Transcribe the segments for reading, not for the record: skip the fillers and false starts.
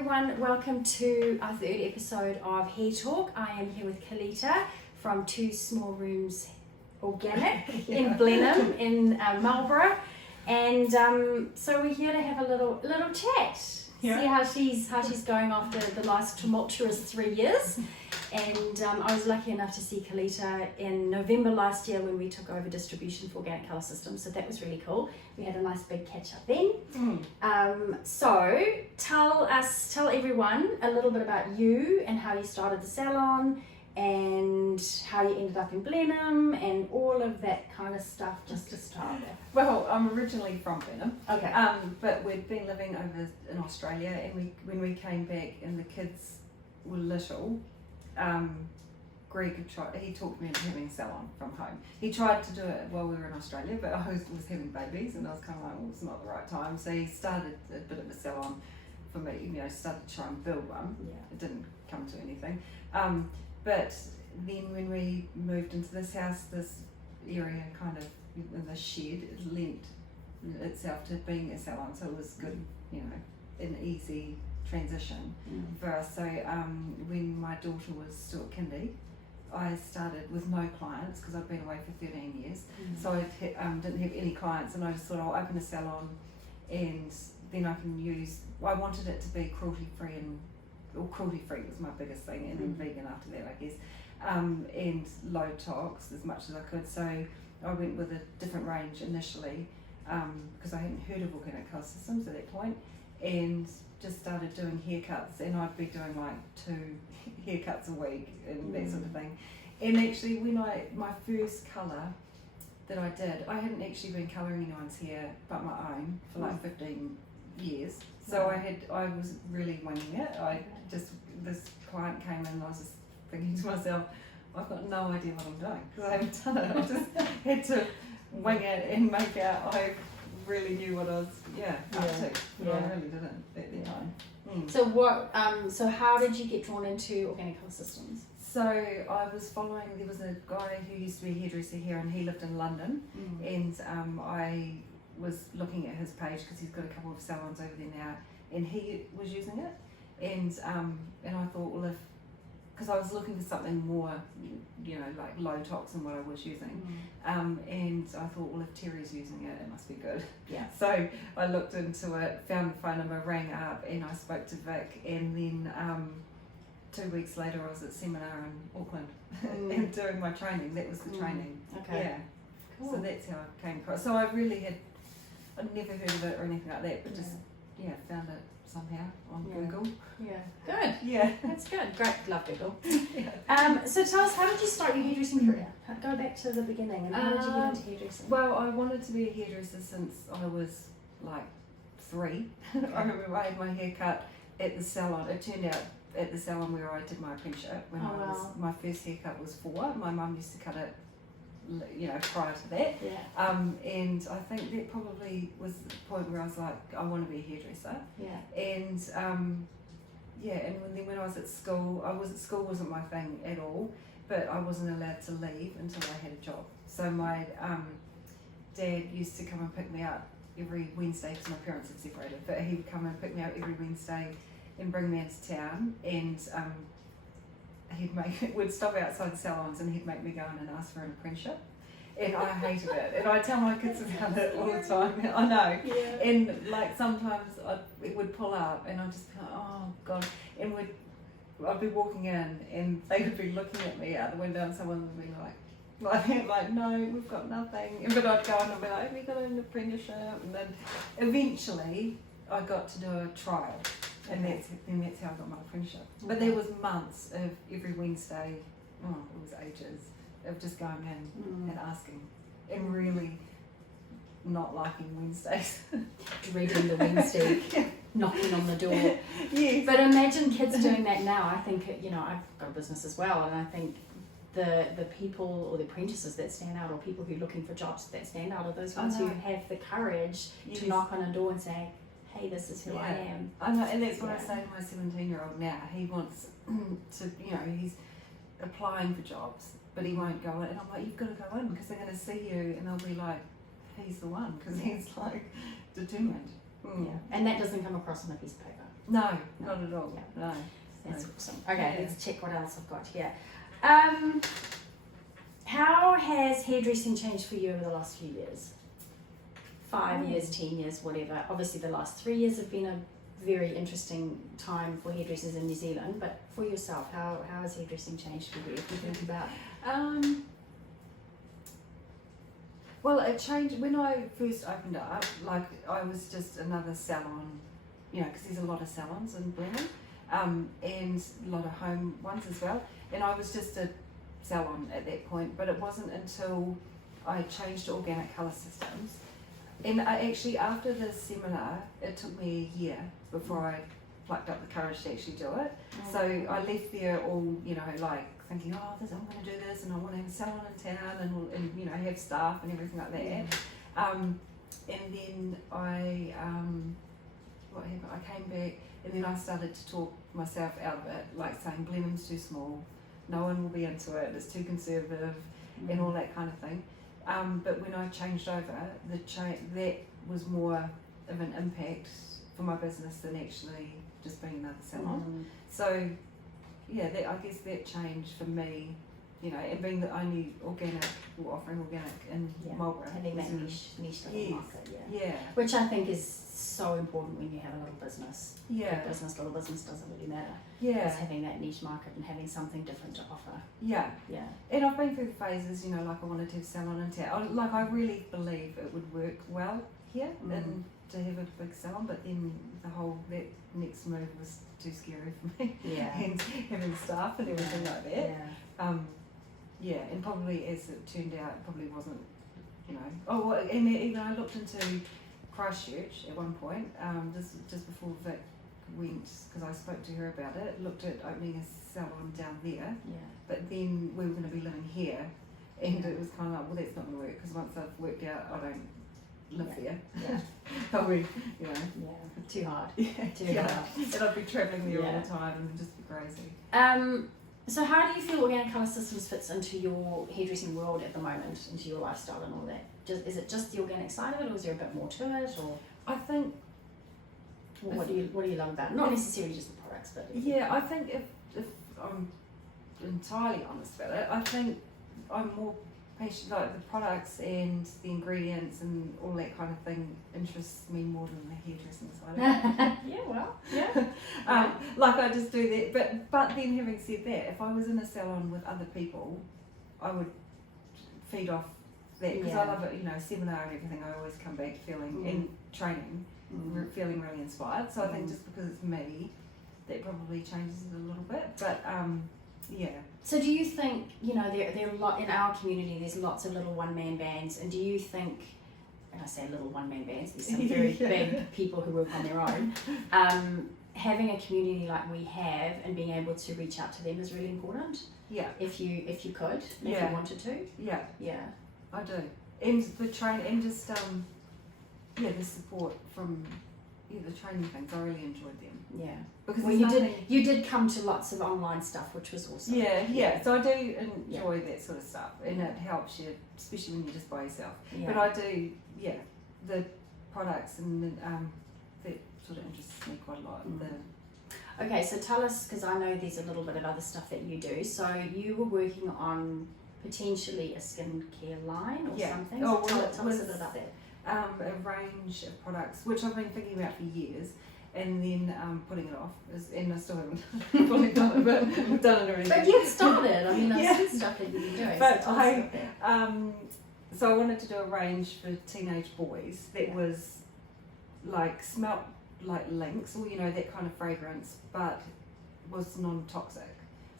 everyone, welcome to our third episode of Hair Talk. I am here with Kalita from Two Small Rooms Organic in Blenheim in Marlborough, and so we're here to have a little chat, see how she's going after the last tumultuous 3 years. And I was lucky enough to see Kalita in November last year when we took over distribution for Organic Colour Systems, so that was really cool. We had a nice big catch up then. So tell everyone a little bit about you and how you started the salon and how you ended up in Blenheim and all of that kind of stuff, just to start with. Well, I'm originally from Blenheim, Okay. but we'd been living over in Australia, and when we came back and the kids were little, Greg he talked me into having a salon from home. He tried to do it while we were in Australia, but I was having babies and I was kind of like, well, it's not the right time. So he started a bit of a salon for me, started to try and build one. Yeah. It didn't come to anything. But then when we moved into this house, this area kind of, in the shed, it lent itself to being a salon, so it was good, an easy transition for us. So when my daughter was still at kindy, I started with no clients because I'd been away for 13 years. So I didn't have any clients, and I just thought I'll open a salon and then I can I wanted it to be cruelty free, cruelty free was my biggest thing, and then vegan after that, I guess, and low tox as much as I could. So I went with a different range initially because I hadn't heard of Organic Colour Systems at that point, and just started doing haircuts, and I'd be doing like 2 haircuts a week and that sort of thing. And actually my first colour that I did, I hadn't actually been colouring anyone's hair but my own for like 15 years. So I was really winging it. This client came in and I was just thinking to myself, I've got no idea what I'm doing because I haven't done it. I just had to wing it and make out I really knew what I was up to. But I really didn't at the time. So how did you get drawn into Organic Colour Systems? So I was following, there was a guy who used to be a hairdresser here and he lived in London, and I was looking at his page because he's got a couple of salons over there now, and he was using it, and I thought, well, because I was looking for something more, like low tox than what I was using, and I thought, well, if Terry's using it, it must be good. Yeah. So I looked into it, found the phone number, rang up, and I spoke to Vic, and then 2 weeks later I was at seminar in Auckland and doing my training. That was the training. Okay. Yeah. Cool. So that's how I came across. So I'd never heard of it or anything like that, but just found it somehow on Google. Yeah. Good. Yeah. That's good. Great. Love Google. So tell us, how did you start your hairdressing career? Go back to the beginning, and how did you get into hairdressing? Well, I wanted to be a hairdresser since I was like 3. I remember I had my hair cut at the salon. It turned out at the salon where I did my apprenticeship when my first haircut was 4. My mum used to cut it, prior to that. Yeah. And I think that probably was the point where I was like, I want to be a hairdresser. Yeah. And and when I was at school, wasn't my thing at all, but I wasn't allowed to leave until I had a job. So my dad used to come and pick me up every Wednesday because my parents had separated, but he would come and pick me up every Wednesday and bring me into town, and we'd stop outside the salons and he'd make me go in and ask for an apprenticeship, and I hated it, and I tell my kids about it all the time. I know. Yeah. And like sometimes it would pull up and I'd just be like, oh God, and I'd be walking in and they would be looking at me out the window, and someone would be like, no, we've got nothing. But I'd go and I'd be like, have you got an apprenticeship? And then eventually I got to do a trial, and that's how I got my apprenticeship. But there was months of every Wednesday, it was ages, of just going in and asking, and really not liking Wednesdays. Reading the Wednesday, knocking on the door. Yes. But imagine kids doing that now. I think, I've got a business as well, and I think the people or the apprentices that stand out, or people who are looking for jobs that stand out, are those ones who have the courage to knock on a door and say, hey, this is who I am. I know, and that's what I say to my 17-year-old now. He wants to, he's applying for jobs, but he won't go in. And I'm like, you've got to go in because they're going to see you and they'll be like, he's the one, because he's like determined. Yeah, and that doesn't come across on a piece of paper. No, not at all. Yeah. No. That's No. awesome. Okay, Yeah. let's check what else I've got here. How has hairdressing changed for you over the last few years? 5 years, 10 years, whatever. Obviously, the last 3 years have been a very interesting time for hairdressers in New Zealand, but for yourself, how has hairdressing changed for you? If you think about Well, it changed when I first opened up. Like, I was just another salon, because there's a lot of salons in Blenheim, and a lot of home ones as well. And I was just a salon at that point, but it wasn't until I changed to organic colour systems. And I actually, after the seminar, it took me a year before I plucked up the courage to actually do it. So I left there all, like thinking, I'm going to do this, and I want to have a salon in town, and have staff and everything like that. And then I came back, and then I started to talk myself out of it, like saying Blenheim's too small, no one will be into it, it's too conservative, and all that kind of thing. But when I changed over, that was more of an impact for my business than actually just being another salon. So, yeah, I guess that changed for me, and being the only organic, or offering organic in Marlborough. Having that niche little market, Yeah. Which I think is so important when you have a little business. Yeah. Big business, little business, doesn't really matter. Yeah. It's having that niche market and having something different to offer. Yeah. Yeah. And I've been through the phases, like I wanted to have salon in town. I really believe it would work well here and to have a big salon, but then that next move was too scary for me. Yeah. And having staff and everything like that. Yeah. And probably as it turned out, it probably wasn't, and even I looked into Christchurch at one point, just before Vic went, because I spoke to her about it, looked at opening a salon down there, Yeah. but then we were going to be living here, and it was kind of like, well, that's not going to work, because once I've worked out I don't live there. Yeah. Probably, Yeah. Too hard. Too yeah. hard. And I'd be travelling there all Yeah. the time and it'd just be crazy. So how do you feel Organic Colour Systems fits into your hairdressing world at the moment, into your lifestyle and all that? Is it just the organic side of it, or is there a bit more to it, or I think, what do you love about it? Not necessarily just the products, but yeah, I think if I'm entirely honest about it, I think I'm more patient, like the products and the ingredients and all that kind of thing interests me more than the hairdressing side of it. Yeah, well, yeah. Like I just do that, but then having said that, if I was in a salon with other people, I would feed off that, because I love it, seminar and everything, I always come back feeling, and training, feeling really inspired. So I think just because it's me, that probably changes it a little bit, but yeah. So do you think, there are a lot in our community, there's lots of little one-man bands, and do you think, and I say little one-man bands, there's some very big people who work on their own, having a community like we have and being able to reach out to them is really important? Yeah. If you could, if you wanted to? Yeah. Yeah. I do. And the and just, the support from, the training things, I really enjoyed them. Yeah. Because well, you did come to lots of online stuff, which was awesome. Yeah. So I do enjoy that sort of stuff, and it helps you, especially when you're just by yourself. Yeah. But I do, the products and that sort of interests me quite a lot. Okay, so tell us, because I know there's a little bit of other stuff that you do. So you were working on potentially a skincare line or something. Oh, so well, tell us a bit about that. A range of products, which I've been thinking about for years, and then putting it off, and I still haven't fully done it, but I've done it already. But you've started. I mean, I've seen stuff that you've been doing. But so so I wanted to do a range for teenage boys that was like smelt like Lynx, or that kind of fragrance, but was non-toxic.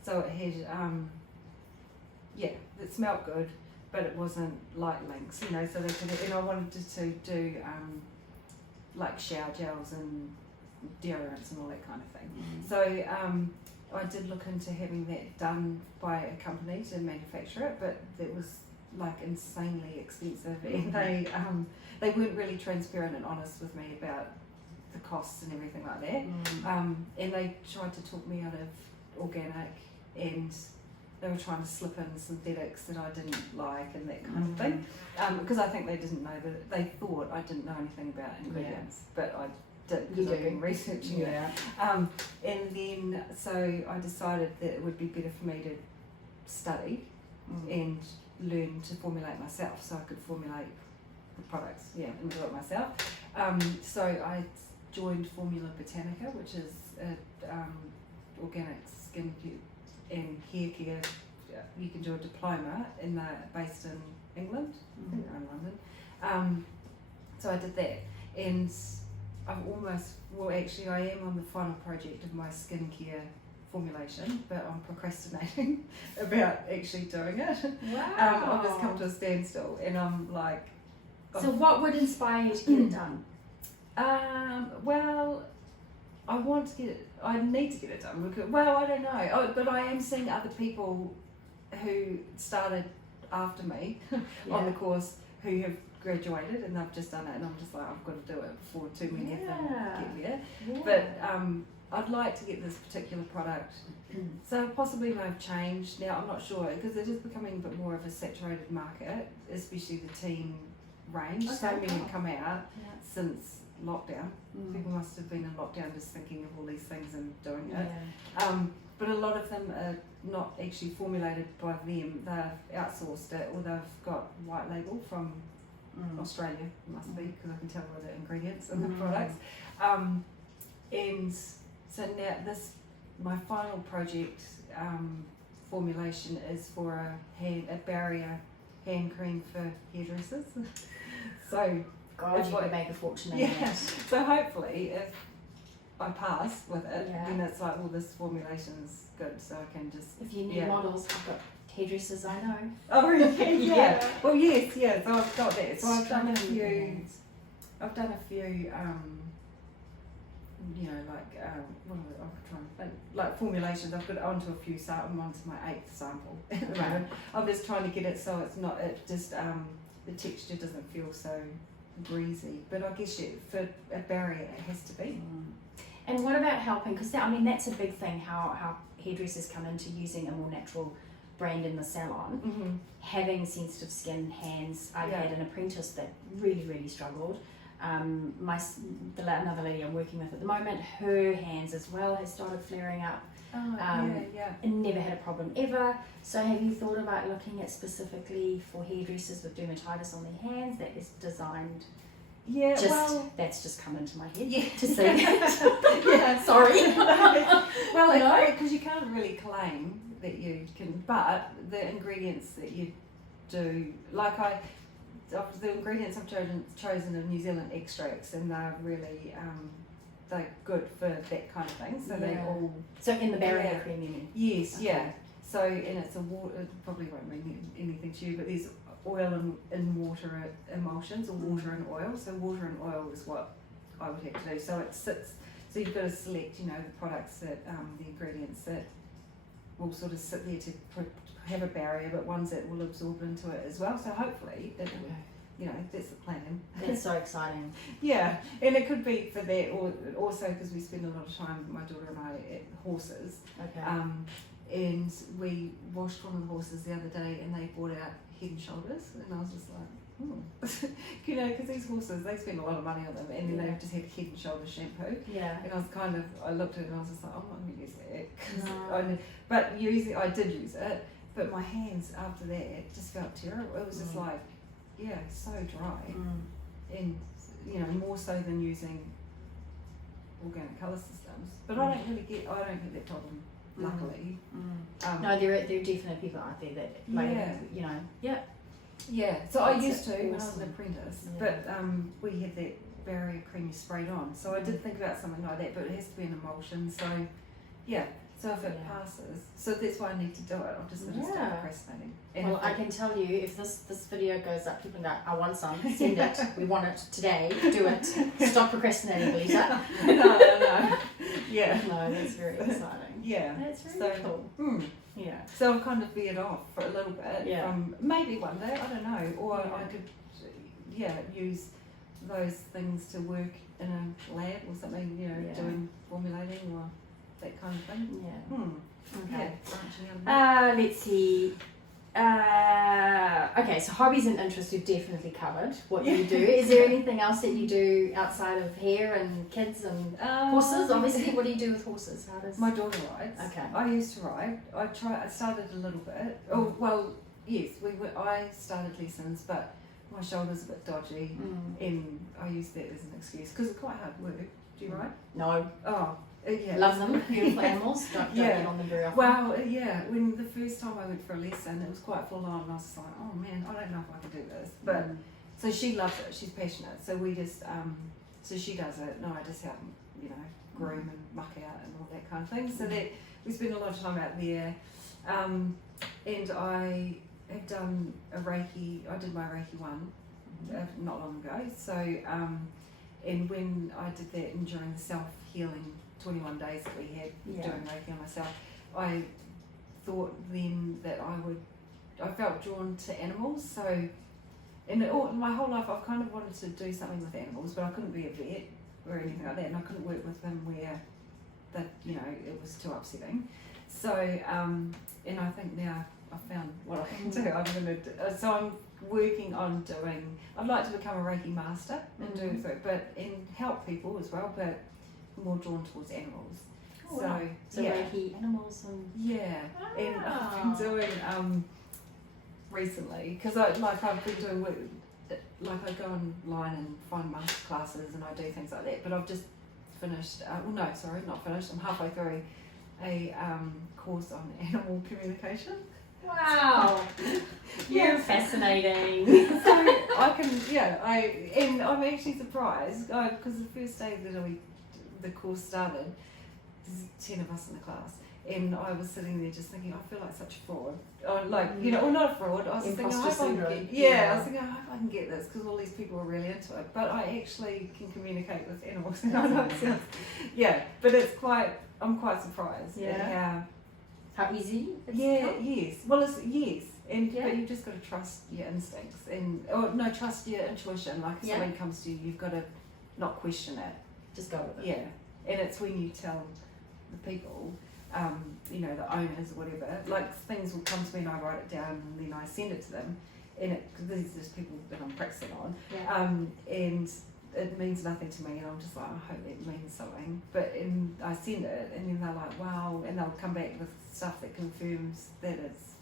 So it had it smelled good, but it wasn't like Lynx, so they could, and I wanted to do like shower gels and deodorants and all that kind of thing. So I did look into having that done by a company to manufacture it, but it was like insanely expensive, and they weren't really transparent and honest with me about the costs and everything like that. And they tried to talk me out of organic, and they were trying to slip in synthetics that I didn't like and that kind of thing, because I think they didn't know they thought I didn't know anything about ingredients, but I did You because I've do. been researching it. Yeah. And then so I decided that it would be better for me to study and learn to formulate myself, so I could formulate the products, and do it myself. So I joined Formula Botanica, which is organic skin care and hair care. You can do a diploma based in England. I think they're in London. So I did that, and I am on the final project of my skincare formulation, but I'm procrastinating about actually doing it. Wow. I've just come to a standstill, and I'm like. So what would inspire you to get it done? Well, I want to get it. I need to get it done because, I don't know. But I am seeing other people who started after me on the course who have graduated and they've just done it, and I'm just like, I've got to do it before too many of them get there. Yeah. But I'd like to get this particular product. So possibly may have changed now. I'm not sure because it is becoming a bit more of a saturated market, especially the teen range. Okay. So many have come out Yeah. since lockdown. People must have been in lockdown just thinking of all these things and doing it. Yeah. But a lot of them are not actually formulated by them. They've outsourced it, or they've got white label from Australia. It must be, because I can tell by the ingredients in the products. And so now my final project formulation is for a barrier hand cream for hairdressers. So God, you could make a fortune in that. so hopefully if I pass with it, Yeah. then it's like, well, this formulation's good, so I can just. If you need models, I've got hairdressers I know. Oh really? Yeah. Well, yes, yeah. So I've got that. So I've done a Stunning few. hands. I've done a few. What am I'm trying to think? Like formulations. I've got it onto a few. I'm onto my 8th sample at the moment. I'm just trying to get it so it's not. It just the texture doesn't feel so greasy. But I guess for a barrier, it has to be. And what about helping? Because that's a big thing. How hairdressers come into using a more natural brand in the salon, having sensitive skin, hands. I had an apprentice that really struggled. Another lady I'm working with at the moment, her hands as well has started flaring up. And never had a problem ever. So have you thought about looking at specifically for hairdressers with dermatitis on their hands that is designed? Yeah, That's just come into my head. Yeah. To see that. Sorry. Well, because you can't really claim that you can, but the ingredients that you do, the ingredients I've chosen are New Zealand extracts, and they're really they're good for that kind of thing. So they all. So in the barrier cream, you mean? Yes, okay. So and it's a water. It probably won't mean anything to you, but there's oil and water emulsions, or water and oil. So water and oil is what I would have to do. So it sits. So you've got to select, the products that the ingredients that will sort of sit there to have a barrier, but ones that will absorb into it as well. So hopefully it will, that's the plan. That's so exciting. Yeah, and it could be for that, or also because we spend a lot of time, my daughter and I, at horses. Okay. And we washed one of the horses the other day, and they brought out Head and Shoulders, and I was just like, because these horses, they spend a lot of money on them, and then they've just had Head and Shoulders shampoo. Yeah. And I looked at it and I was just like, I'm not going to use that. I did use it, but my hands after that just felt terrible. It was just like, so dry. And, more so than using organic colour systems. But I don't get that problem, luckily. No, there are definitely people out there that, So I used to awesome. when I was an apprentice, but we had that barrier cream you sprayed on. So I did think about something like that, but it has to be an emulsion. So so if it passes, so that's why I need to do it. I'm just going to start procrastinating. And I can tell you, if this video goes up, people go, I want some, send it, we want it today, do it. Stop procrastinating, Lisa. No. Yeah. No, that's very exciting. Yeah. That's very cool. Yeah. So I've kind of veered off for a little bit. Yeah. Maybe one day, I don't know. Or I could, use those things to work in a lab or something, doing formulating or that kind of thing. Yeah. Okay. Branching out. Let's see. Okay, so hobbies and interests we've definitely covered. What do you do? Is there anything else that you do outside of hair and kids and horses? Obviously, what do you do with horses? How does My daughter rides. Okay. I used to ride. I started a little bit. Oh well, yes. I started lessons, but my shoulder's a bit dodgy, and I use that as an excuse because it's quite hard work. Do you ride? No. Oh. Yeah. Love them, beautiful animals. Don't get on them very often. Well, yeah. When the first time I went for a lesson, it was quite full on. And I was like, oh man, I don't know if I can do this. But so she loves it. She's passionate. So we just, so she does it. No, I just help, groom and muck out and all that kind of thing. So that we spend a lot of time out there. And I have done a Reiki. I did my Reiki one not long ago. So, and when I did that and during the self-healing 21 days that we had doing Reiki on myself, I thought then that I felt drawn to animals. So my whole life I've kind of wanted to do something with animals, but I couldn't be a vet or anything like that, and I couldn't work with them where it was too upsetting. So and I think now I've found what I can do. So I'm working on doing, I'd like to become a Reiki master and do so, and help people as well, but more drawn towards animals. So Reiki, animals and... and I've been doing recently, because I've been doing work, I go online and find master classes and I do things like that, but I've just finished, not finished, I'm halfway through a course on animal communication. Wow, you're fascinating. So I'm actually surprised because the first day that the course started, there's 10 of us in the class, and I was sitting there just thinking, I feel like such a fraud. Or not a fraud. I was thinking, I hope I can get this because all these people are really into it. But I actually can communicate with animals. But I'm quite surprised at how easy. Yes. Well, but you've just got to trust your instincts trust your intuition. Like if something comes to you, you've got to not question it. Just go with it. Yeah, and it's when you tell the people, the owners or whatever, like things will come to me and I write it down and then I send it to them, and because these are just people that I'm practicing on, and it means nothing to me, and I'm just like, I hope it means something. And I send it, and then they're like, wow, and they'll come back with stuff that confirms that it's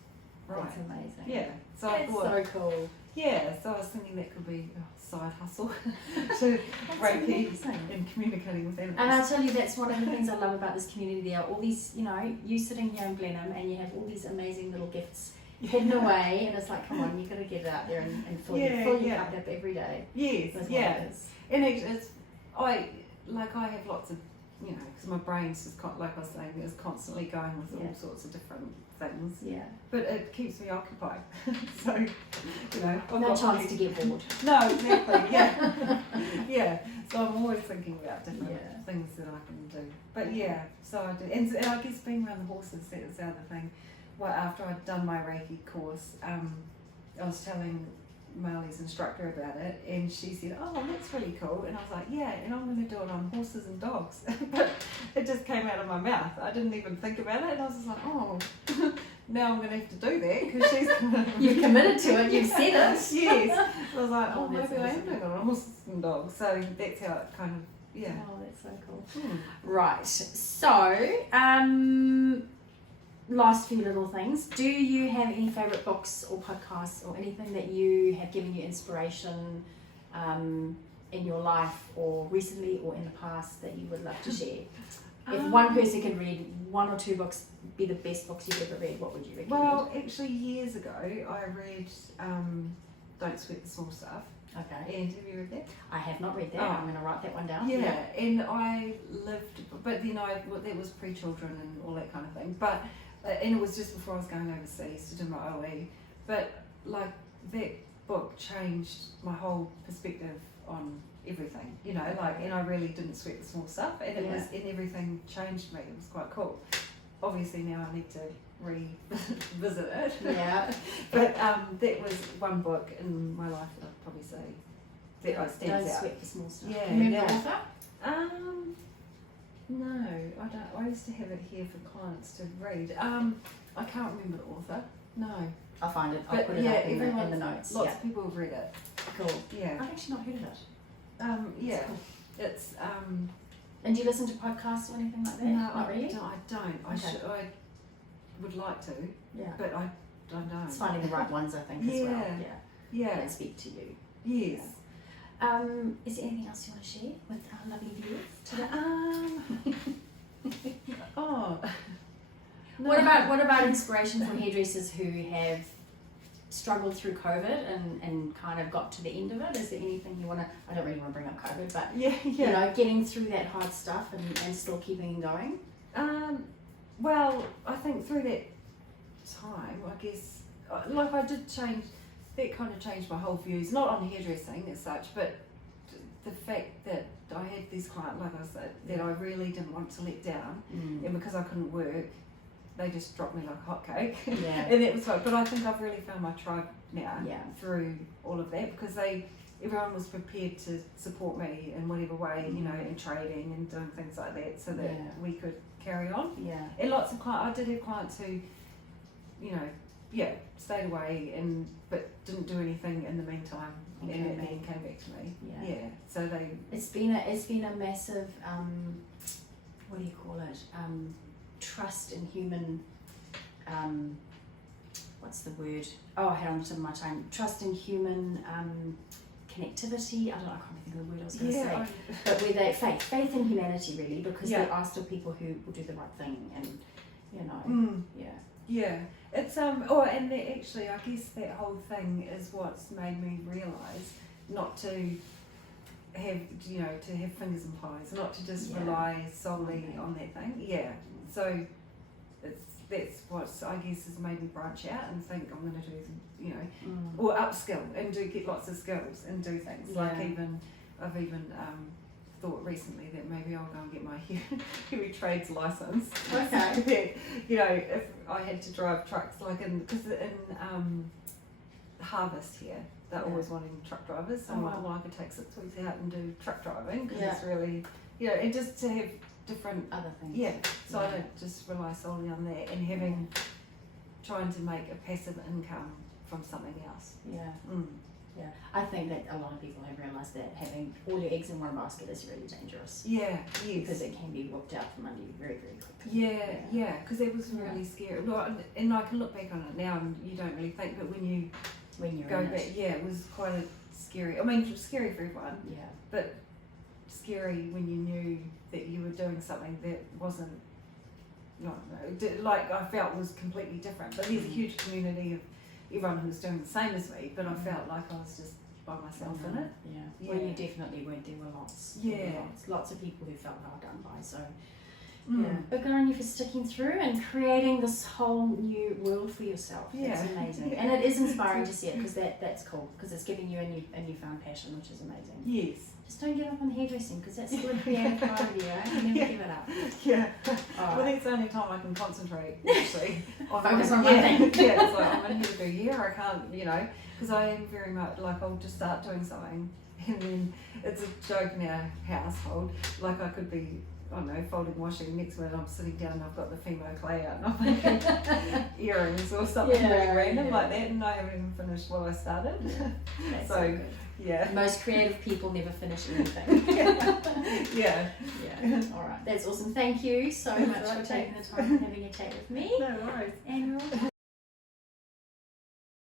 right. That's amazing. Yeah, so that's I thought, so cool. Yeah, so I was thinking that could be a side hustle to Reiki and communicating with animals. And I'll tell you, that's one of the things I love about this community. There are all these, you sitting here in Blenheim and you have all these amazing little gifts hidden away, and it's like, come on, you've got to get it out there and fill your cup up every day. Yes, and I have lots of, because my brain's just like I was saying, is constantly going with all sorts of different things. Yeah. But it keeps me occupied. So, I've no chance to get bored. No, exactly. Yeah. So I'm always thinking about different things that I can do. But so I do, and I guess being around the horses, that was the other thing. Well, after I'd done my Reiki course, I was telling Marley's instructor about it, and she said, oh, that's really cool, and I was like, yeah, and I'm going to do it on horses and dogs. But it just came out of my mouth. I didn't even think about it, and I was just like, oh, now I'm going to have to do that, because she's you've committed to it, you've said it. Yes. I was like, oh, maybe I am doing it on horses and dogs. So that's how it kind of, Oh, that's so cool. Right, so last few little things. Do you have any favourite books or podcasts or anything that you have given you inspiration in your life or recently or in the past that you would love to share? If one person could read 1 or 2 books, be the best books you've ever read, what would you recommend? Well, actually years ago I read Don't Sweat the Small Stuff. Okay. And have you read that? I have not read that. I'm going to write that one down. Yeah, and I lived, but then that was pre-children and all that kind of thing. But and it was just before I was going overseas to do my OE. But that book changed my whole perspective on everything, and I really didn't sweat the small stuff, and and everything changed me. It was quite cool. Obviously now I need to revisit it. Yeah. But that was one book in my life that I'd probably say that stands out. Don't sweat the small stuff. Yeah. Remember the author? No, I don't. I used to have it here for clients to read. I can't remember the author. No. I'll find it. I'll But put it yeah, up in the everyone, notes. lots Yeah, of people have read it. cool. Yeah. I've actually not heard of it. Yeah. Cool. It's And do you listen to podcasts or anything like that? no, Not I really. don't. I Okay. I would like to, Yeah. but I don't know. It's finding the right ones, I think, as well. Yeah. Yeah. Yeah. That speak to you. Yes. Is there anything else you want to share with our lovely viewers today? Oh. No. What about inspiration from hairdressers who have struggled through COVID and kind of got to the end of it? Is there anything you want to? I don't really want to bring up COVID, but Yeah. you know, getting through that hard stuff and still keeping going. Well, I think through that time, I guess, like I did change. That kind of changed my whole views, not on hairdressing as such, but the fact that I had this client, like I said, that I really didn't want to let down, and because I couldn't work, they just dropped me like a hotcake. Yeah. And that was fine. But I think I've really found my tribe now Yeah. through all of that, because everyone was prepared to support me in whatever way, you know, in trading and doing things like that, so that Yeah. we could carry on. Yeah. And lots of clients, I did have clients who, you know, stayed away but didn't do anything in the meantime, and then came back to me. Yeah. So It's been a massive what do you call it? Trust in human. What's the word? Oh, I had on the tip of my tongue. Trust in human connectivity. I can't think of the word I was going to say. But where they faith in humanity, really, because there are still people who will do the right thing, and you know, Yeah, it's and actually, I guess that whole thing is what's made me realise not to have, you know, to have fingers and pies, not to just rely solely on that thing. Yeah, so that's what I guess has made me branch out and think I'm going to do, you know, or upskill and get lots of skills and do things. Like I've even thought recently that maybe I'll go and get my heavy trades license. Okay. You know, if I had to drive trucks, like because in Harvest here, they're always wanting truck drivers. So I'm like, well, I could take 6 weeks out and do truck driving, because it's really, you know, and just to have different other things. Yeah, so I don't just rely solely on that, and trying to make a passive income from something else. Yeah. Yeah, I think that a lot of people have realised that having all your eggs in one basket is really dangerous. Yeah, because it can be whooped out from under you very, very quickly. Yeah, because it was really scary. Well, and I can look back on it now, and you don't really think, but when you're go back, it was quite a scary. I mean, it was scary for everyone. Yeah. But scary when you knew that you were doing something that wasn't, like I felt was completely different. But there's a huge community of everyone who was doing the same as me, but I felt like I was just by myself in it. Yeah. Well, you definitely weren't. There were lots. Lots of people who felt hard done by. So. Yeah, but good on you for sticking through and creating this whole new world for yourself. It's amazing, and it is inspiring to see it, because that's cool, because it's giving you a newfound passion, which is amazing. Yes. Just don't give up on hairdressing, because that's still a creative part of you, right? You never give it up. Yeah. All Well, right. that's the only time I can concentrate, actually. Focus on one thing. Yeah, it's like, I'm in here to do hair, I can't, you know, because I am very much, like, I'll just start doing something, and then it's a joke in our household, like I could be, I don't know, folding washing, next minute I'm sitting down and I've got the female clay out and I'm making earrings or something really random like that, and I haven't even finished what I started. That's so so good. Yeah. Most creative people never finish anything. Yeah. All right. That's awesome. Thank you so much for taking the time and having a chat with me. No worries. And